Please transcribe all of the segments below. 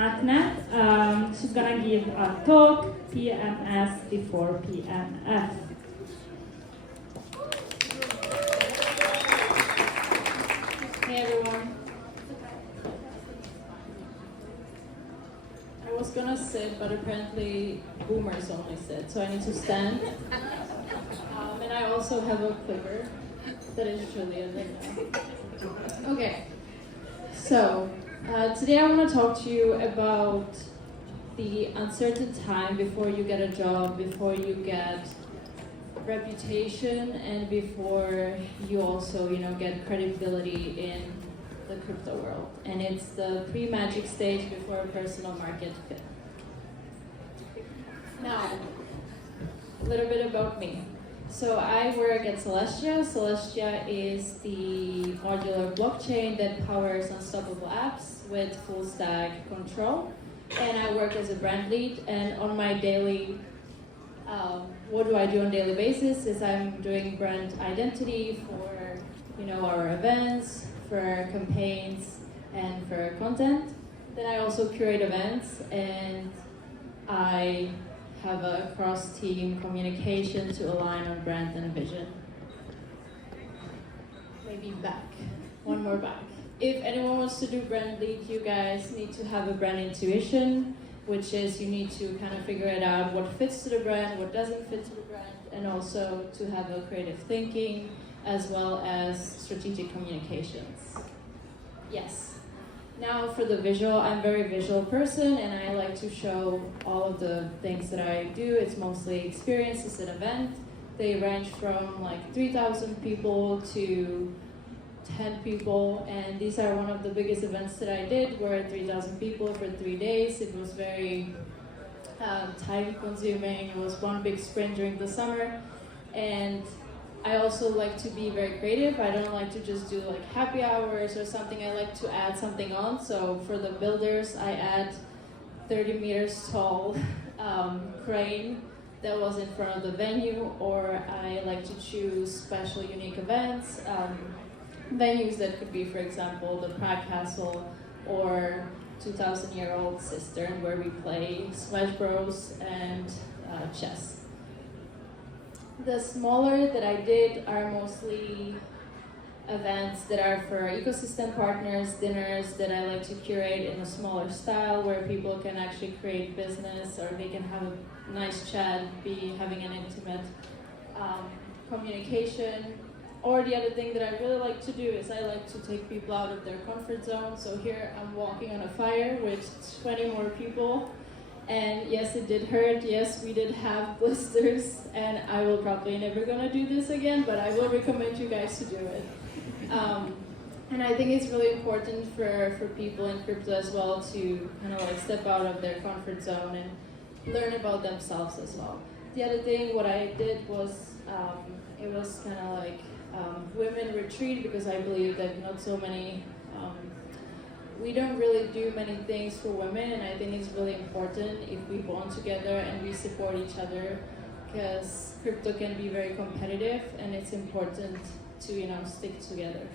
Natnet. She's gonna give a talk, PMS Before PMF. Hey everyone. I was gonna sit, but apparently boomers only sit, so I need to stand. And I also have a clicker that is Julia. Okay, so today I want to talk to you about the uncertain time before you get a job, before you get reputation, and before you also, get credibility in the crypto world. And it's the pre-magic stage before a personal market fit. Now, a little bit about me. So I work at Celestia. Celestia is the modular blockchain that powers unstoppable apps with full stack control. And I work as a brand lead, and on my daily, what do I do on a daily basis is I'm doing brand identity for, our events, for our campaigns, and for our content. Then I also curate events, and I have a cross-team communication to align on brand and vision. Maybe back, one more back. If anyone wants to do brand lead, you guys need to have a brand intuition, which is you need to kind of figure it out what fits to the brand, what doesn't fit to the brand, and also to have a creative thinking as well as strategic communications. Yes. Now for the visual, I'm a very visual person and I like to show all of the things that I do. It's mostly experiences at event. They range from like 3,000 people to 10 people, and these are one of the biggest events that I did. Were 3,000 people for 3 days. It was very time consuming. It was one big sprint during the summer, and I also like to be very creative. I don't like to just do like happy hours or something. I like to add something on. So for the builders, I add 30 meters tall crane that was in front of the venue, or I like to choose special unique events, venues that could be, for example, the Prague Castle or 2,000-year-old cistern where we play Smash Bros and chess. The smaller that I did are mostly events that are for ecosystem partners, dinners that I like to curate in a smaller style where people can actually create business or they can have a nice chat, be having an intimate communication. Or the other thing that I really like to do is I like to take people out of their comfort zone. So here I'm walking on a fire with 20 more people. And yes, it did hurt. Yes, we did have blisters, and I will probably never gonna do this again, but I will recommend you guys to do it. And I think it's really important for people in crypto as well to kind of like step out of their comfort zone and learn about themselves as well. The other thing, what I did was, it was kind of like women retreat, because I believe that not so many, we don't really do many things for women, and I think it's really important if we bond together and we support each other, because crypto can be very competitive and it's important to stick together.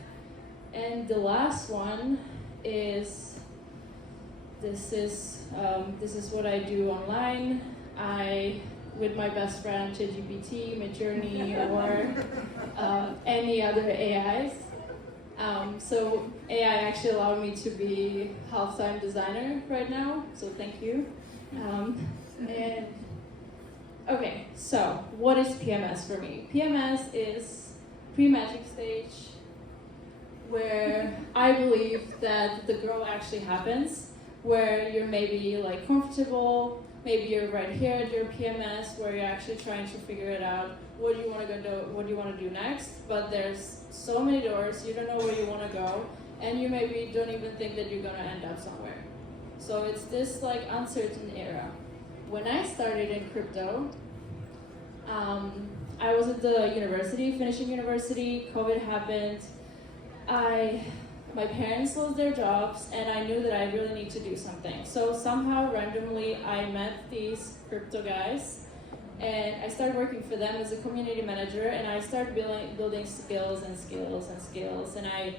And the last one is this is what I do online. With my best friend ChatGPT, Midjourney, or any other AIs. So AI actually allowed me to be half-time designer right now, so thank you. And okay, so what is PMS for me? PMS is pre-magic stage, where I believe that the grow actually happens, where you're maybe like comfortable, maybe you're right here at your PMS where you're actually trying to figure it out. What do you want to do? What do you want to do next? But there's so many doors, you don't know where you want to go, and you maybe don't even think that you're going to end up somewhere. So it's this like uncertain era. When I started in crypto, I was at the university, finishing university, COVID happened. My parents lost their jobs, and I knew that I really need to do something. So somehow, randomly, I met these crypto guys, and I started working for them as a community manager, and I started building skills, and I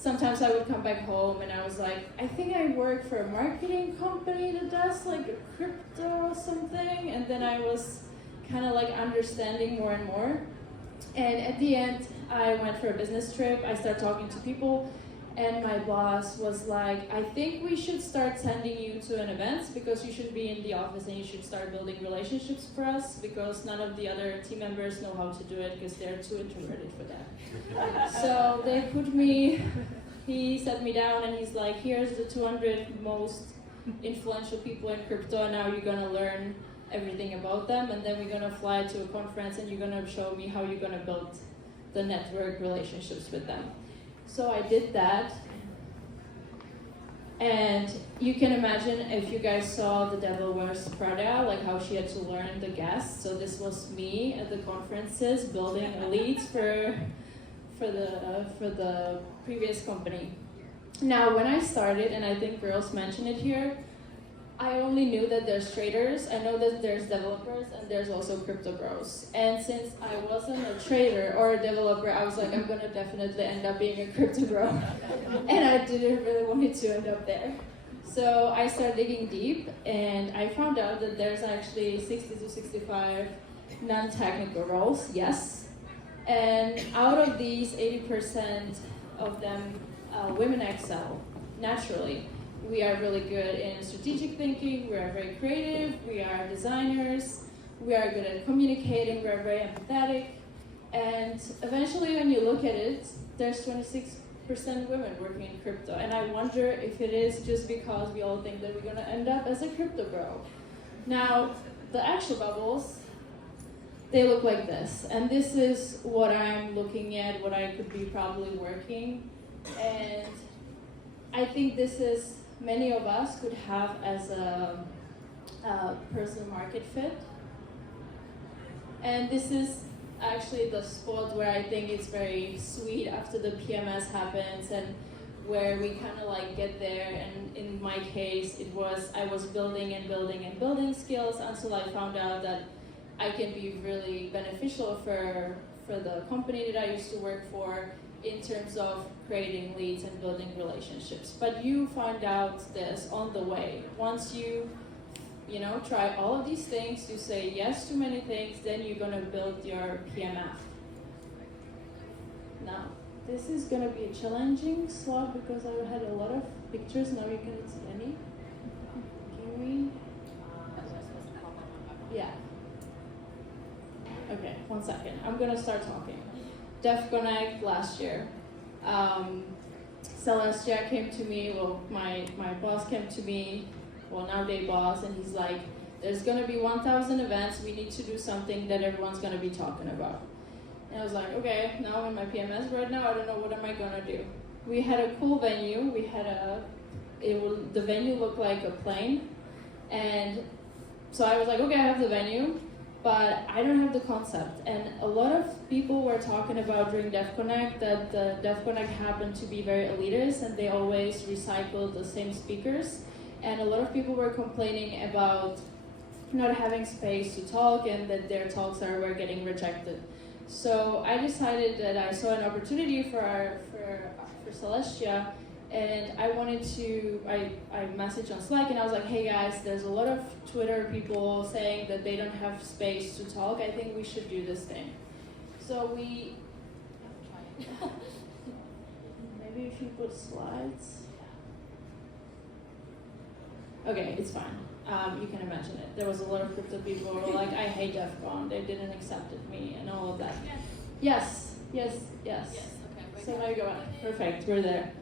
sometimes I would come back home and I was like, I think I work for a marketing company that does like a crypto or something. And then I was kind of like understanding more and more. And at the end, I went for a business trip. I started talking to people, and my boss was like, I think we should start sending you to an event because you should be in the office and you should start building relationships for us because none of the other team members know how to do it because they're too introverted for that. So he sat me down and he's like, here's the 200 most influential people in crypto, and now you're gonna learn everything about them, and then we're gonna fly to a conference and you're gonna show me how you're gonna build the network relationships with them. So I did that, and you can imagine if you guys saw The Devil Wears Prada, like how she had to learn the guests. So this was me at the conferences building leads for the previous company. Now, when I started, and I think girls mentioned it here, I only knew that there's traders. I know that there's developers and there's also crypto bros. And since I wasn't a trader or a developer, I was like, I'm gonna definitely end up being a crypto bro. And I didn't really want to end up there. So I started digging deep, and I found out that there's actually 60 to 65 non-technical roles, yes. And out of these, 80% of them, women excel naturally. We are really good in strategic thinking, we are very creative, we are designers, we are good at communicating, we are very empathetic, and eventually when you look at it, there's 26% women working in crypto, and I wonder if it is just because we all think that we're gonna end up as a crypto bro. Now, the actual bubbles, they look like this, and this is what I'm looking at, what I could be probably working, and I think this is many of us could have as a personal market fit. And this is actually the spot where I think it's very sweet after the PMS happens and where we kind of like get there. And in my case, I was building and building and building skills until I found out that I can be really beneficial for the company that I used to work for in terms of creating leads and building relationships. But you find out this on the way. Once you try all of these things, you say yes to many things, then you're gonna build your PMF. Now, this is gonna be a challenging slot because I had a lot of pictures, now you cannot see any. Can we? Yeah. Okay, 1 second. I'm gonna start talking. DEF Connect last year. Celestia came to me, well, my boss came to me, well, now they boss, and he's like, there's gonna be 1,000 events, we need to do something that everyone's gonna be talking about. And I was like, okay, now I'm in my PMS right now, I don't know what am I gonna do. We had a cool venue, the venue looked like a plane, and so I was like, okay, I have the venue, but I don't have the concept. And a lot of people were talking about during DEF Connect that the DEF Connect happened to be very elitist and they always recycled the same speakers. And a lot of people were complaining about not having space to talk and that their talks were getting rejected. So I decided that I saw an opportunity for Celestia, and I messaged on Slack and I was like, hey guys, there's a lot of Twitter people saying that they don't have space to talk. I think we should do this thing. So maybe if you put slides. Okay, it's fine. You can imagine it. There was a lot of crypto people who were like, I hate DEF CON, they didn't accept me and all of that. Yes. Okay, so now you go on. Perfect, we're there.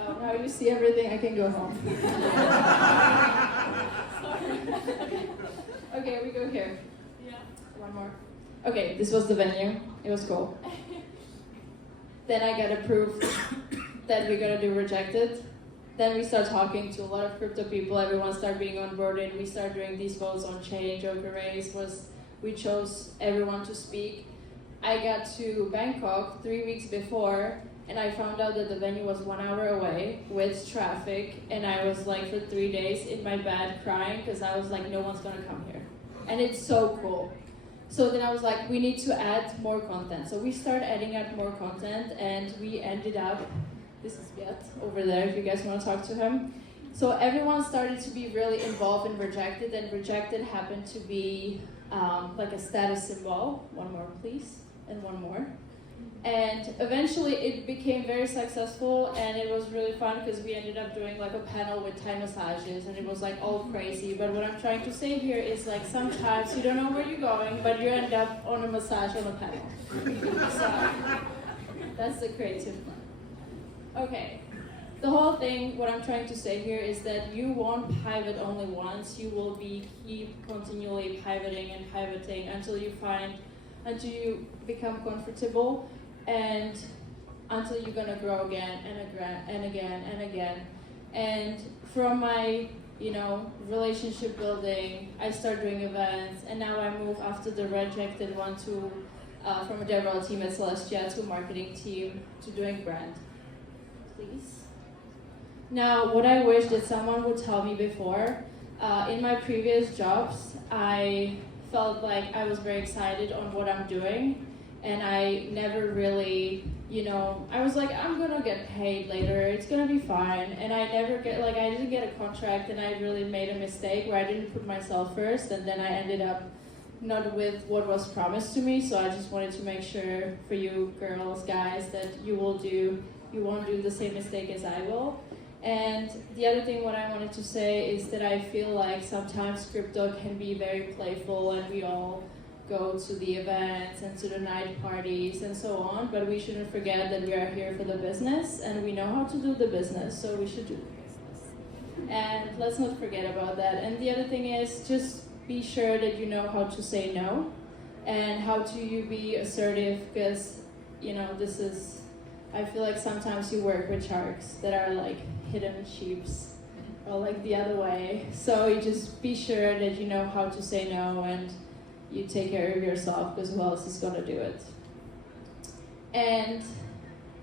Oh, now you see everything, I can go home. Okay, we go here. Yeah. One more. Okay, this was the venue. It was cool. Then I got approved that we're gonna do rejected. Then we start talking to a lot of crypto people, everyone started being onboarded, we started doing these votes on chain. Joker Race we chose everyone to speak. I got to Bangkok 3 weeks before, and I found out that the venue was 1 hour away with traffic, and I was like for 3 days in my bed crying because I was like, no one's gonna come here. And it's so cool. So then I was like, we need to add more content. So we started adding up more content, and we ended up, this is Viet over there if you guys want to talk to him. So everyone started to be really involved in Rejected, and Rejected happened to be like a status symbol. One more, please, and one more. And eventually it became very successful, and it was really fun because we ended up doing like a panel with Thai massages, and it was like all crazy. But what I'm trying to say here is like sometimes you don't know where you're going, but you end up on a massage on a panel. So that's the creative one. Okay. The whole thing, what I'm trying to say here is that you won't pivot only once. You will keep continually pivoting and pivoting until you become comfortable, and until you're gonna grow again and again and again and again. And from my, relationship building, I start doing events, and now I move after the Rejected one to from a DevRel team at Celestia to a marketing team to doing brand. Please. Now, what I wish that someone would tell me before, in my previous jobs, I felt like I was very excited on what I'm doing, and I never really, I was like, I'm gonna get paid later, it's gonna be fine, and I didn't get a contract, and I really made a mistake where I didn't put myself first, and then I ended up not with what was promised to me. So I just wanted to make sure for you girls, guys, that you won't do the same mistake as I will. And the other thing what I wanted to say is that I feel like sometimes crypto can be very playful, and we all go to the events and to the night parties and so on, but we shouldn't forget that we are here for the business, and we know how to do the business, so we should do the business. And let's not forget about that. And the other thing is just be sure that you know how to say no, and how to be assertive, because I feel like sometimes you work with sharks that are like hidden sheeps, or like the other way. So you just be sure that you know how to say no, and you take care of yourself, because who else is gonna do it? And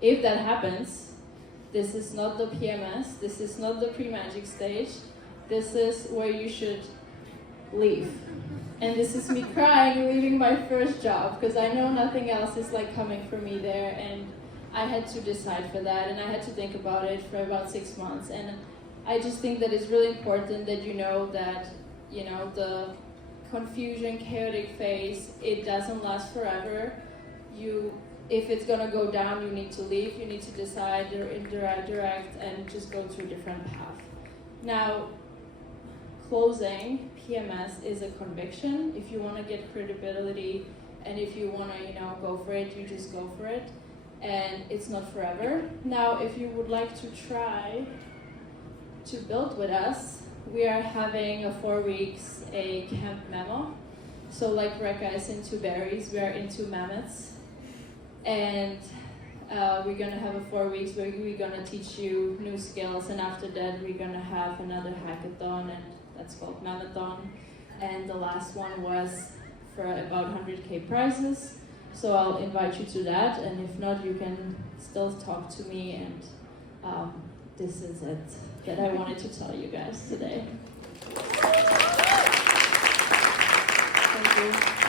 if that happens, this is not the PMS, this is not the pre-magic stage, this is where you should leave. And this is me crying, leaving my first job, because I know nothing else is like coming for me there, and I had to decide for that, and I had to think about it for about 6 months. And I just think that it's really important that you know that, the confusion, chaotic phase, it doesn't last forever. If it's gonna go down, you need to leave. You need to decide or indirect and just go to a different path. Now, closing PMS is a conviction. If you want to get credibility, and if you want to, go for it, you just go for it. And it's not forever. Now, if you would like to try to build with us, we are having a 4 weeks a camp memo. So like Rekka is into berries, we are into mammoths. And we're gonna have a 4 weeks where we're gonna teach you new skills, and after that we're gonna have another hackathon, and that's called Mammothon. And the last one was for about 100K prizes. So I'll invite you to that, and if not, you can still talk to me, and this is it that I wanted to tell you guys today. Thank you.